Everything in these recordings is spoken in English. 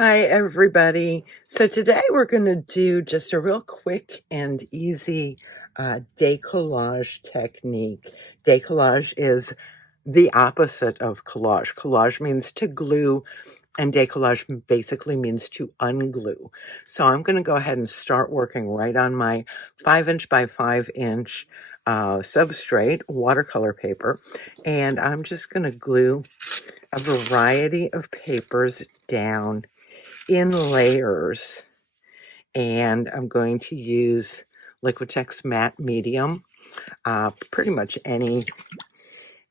Hi, everybody. So today we're going to do just a real quick and easy decollage technique. Decollage is the opposite of collage. Collage means to glue, and decollage basically means to unglue. So I'm going to go ahead and start working right on my 5" by 5" substrate watercolor paper, and I'm just going to glue a variety of papers down in layers, and I'm going to use Liquitex matte medium. Pretty much any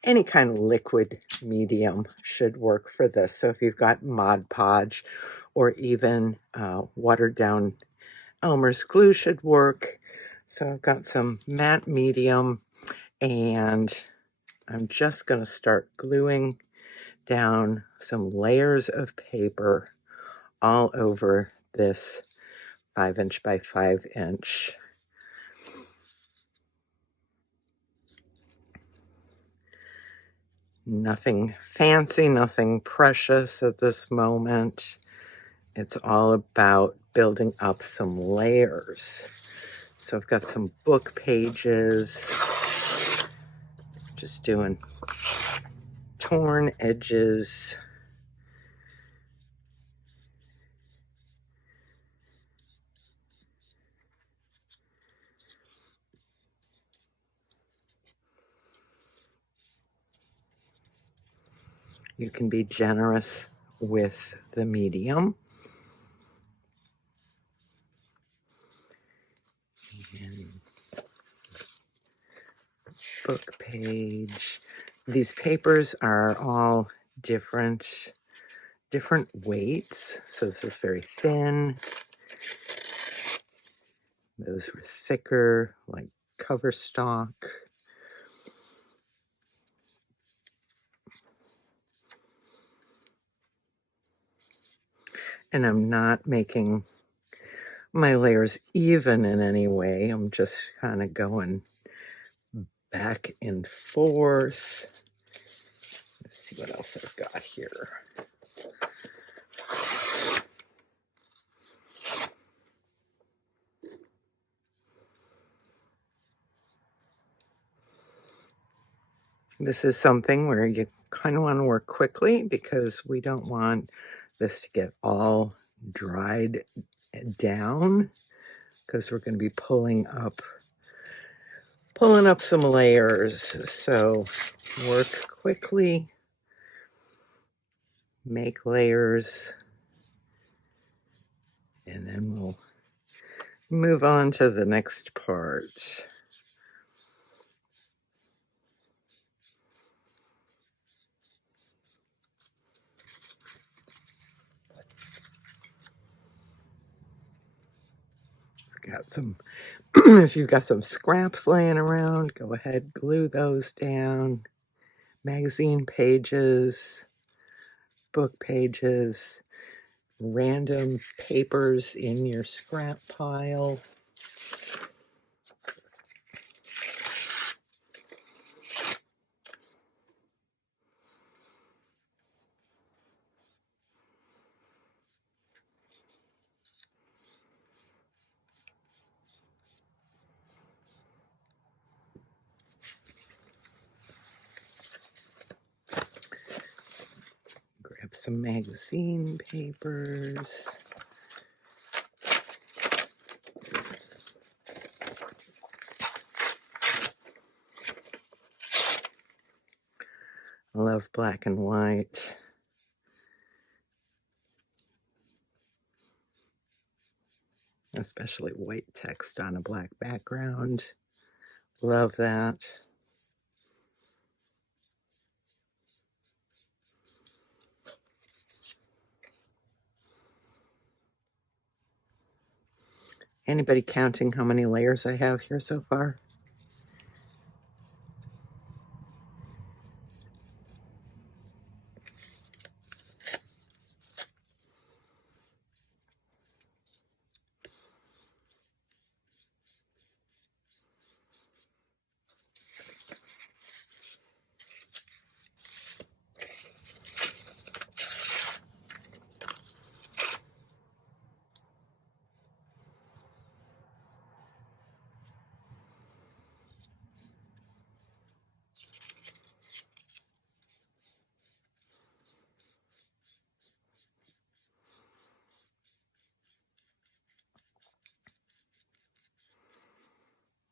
kind of liquid medium should work for this. So if you've got Mod Podge or even watered down Elmer's glue should work. So I've got some matte medium, and I'm just going to start gluing down some layers of paper all over this 5" by 5". Nothing fancy, nothing precious at this moment. It's all about building up some layers. So I've got some book pages, just doing torn edges. You can be generous with the medium. And book page. These papers are all different weights. So this is very thin. Those were thicker, like cover stock. And I'm not making my layers even in any way. I'm just kind of going back and forth. Let's see what else I've got here. This is something where you kind of want to work quickly because we don't want this to get all dried down, because we're going to be pulling up some layers. So work quickly, make layers, and then we'll move on to the next part. Got some, if you've got some scraps laying around, go ahead, glue those down. Magazine pages, book pages, random papers in your scrap pile. Grab some magazine papers. I love black and white. Especially white text on a black background. Love that. Anybody counting how many layers I have here so far?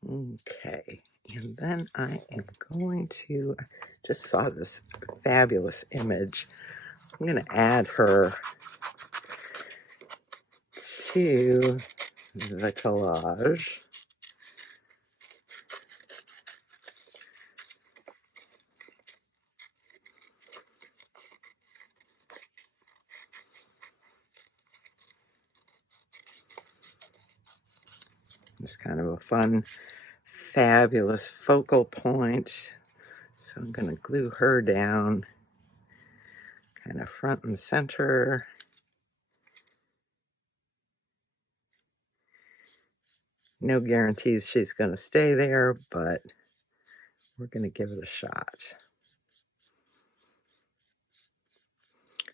Okay, and then I am going to, I just saw this fabulous image. I'm going to add her to the collage. It's kind of a fun, fabulous focal point. So I'm going to glue her down kind of front and center. No guarantees she's going to stay there, but we're going to give it a shot.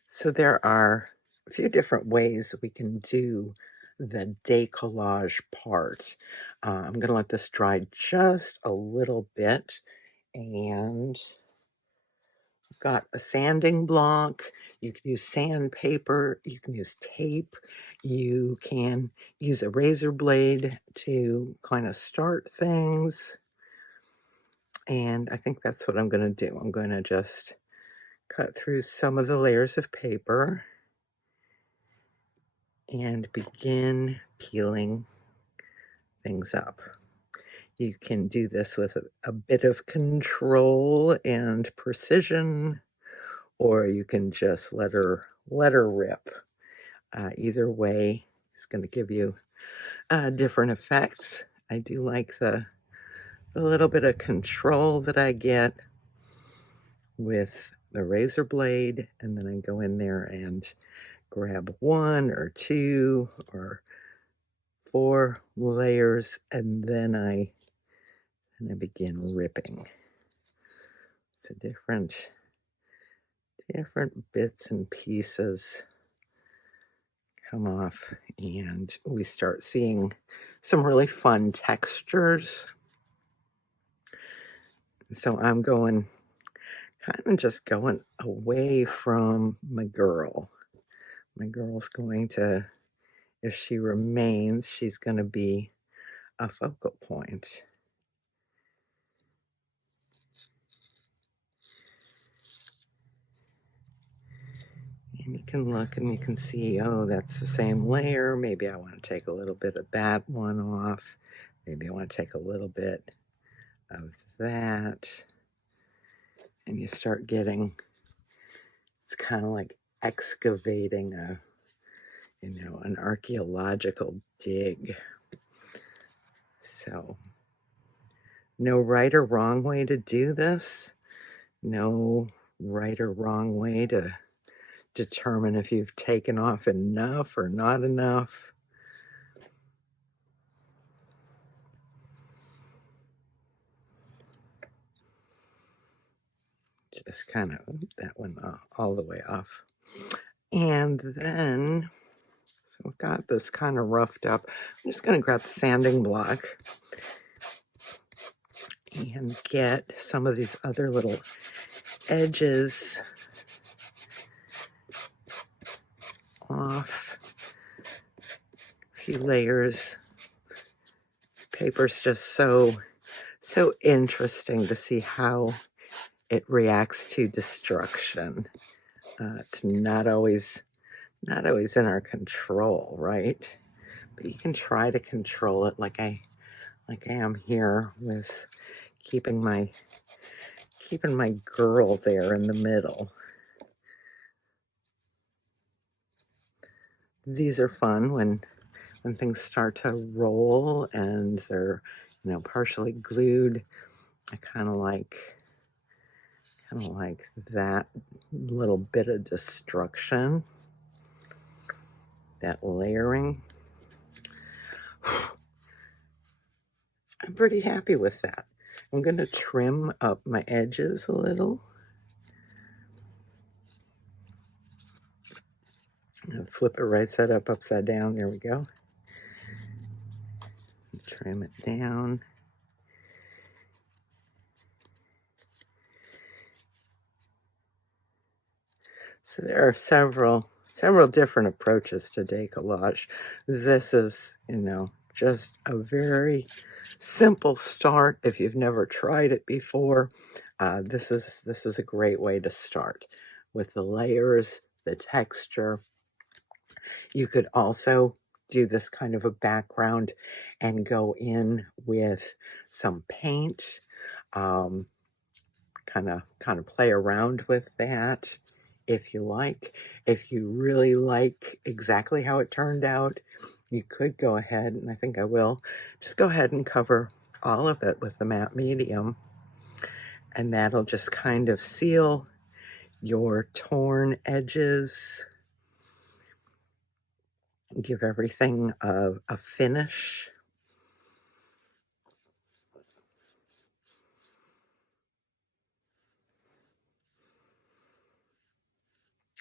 So there are a few different ways that we can do the decollage part. I'm going to let this dry just a little bit, and I've got a sanding block. You can use sandpaper, you can use tape, you can use a razor blade to kind of start things. And I think that's what I'm going to do. I'm going to just cut through some of the layers of paper and begin peeling things up. You can do this with a bit of control and precision, or you can just let her rip. Either way, it's going to give you different effects. I do like the little bit of control that I get with the razor blade, and then I go in there and grab 1 or 2 or 4 layers, and then I begin ripping. So different bits and pieces come off, and we start seeing some really fun textures. So I'm going, kind of just going away from my girl. My girl's going to, if she remains, she's going to be a focal point. And you can look and you can see, oh, that's the same layer. Maybe I want to take a little bit of that one off. Maybe I want to take a little bit of that. And you start getting, it's kind of like excavating a, an archaeological dig. So no right or wrong way to do this. No right or wrong way to determine if you've taken off enough or not enough. Just kind of that one all the way off. And then, so I've got this kind of roughed up. I'm just going to grab the sanding block and get some of these other little edges off. A few layers. Paper's just so interesting to see how it reacts to destruction. It's not always in our control, right? But you can try to control it like I am here with keeping my girl there in the middle. These are fun when things start to roll and they're, partially glued. I kind of like that little bit of destruction, that layering. I'm pretty happy with that. I'm going to trim up my edges a little. And flip it right side up, upside down. There we go. Trim it down. So there are several different approaches to decollage. This is, just a very simple start. If you've never tried it before, this is a great way to start with the layers, the texture. You could also do this kind of a background and go in with some paint, kind of play around with that if you like. If you really like exactly how it turned out, you could go ahead, and I think I will, just go ahead and cover all of it with the matte medium, and that'll just kind of seal your torn edges, give everything a finish.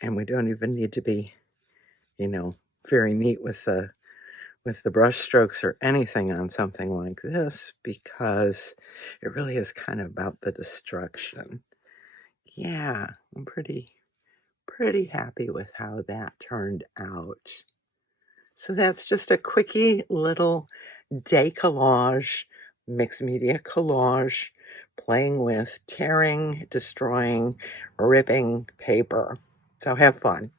And we don't even need to be, very neat with the brush strokes or anything on something like this, because it really is kind of about the destruction. Yeah, I'm pretty happy with how that turned out. So that's just a quickie little decollage, mixed media collage, playing with tearing, destroying, ripping paper. So have fun.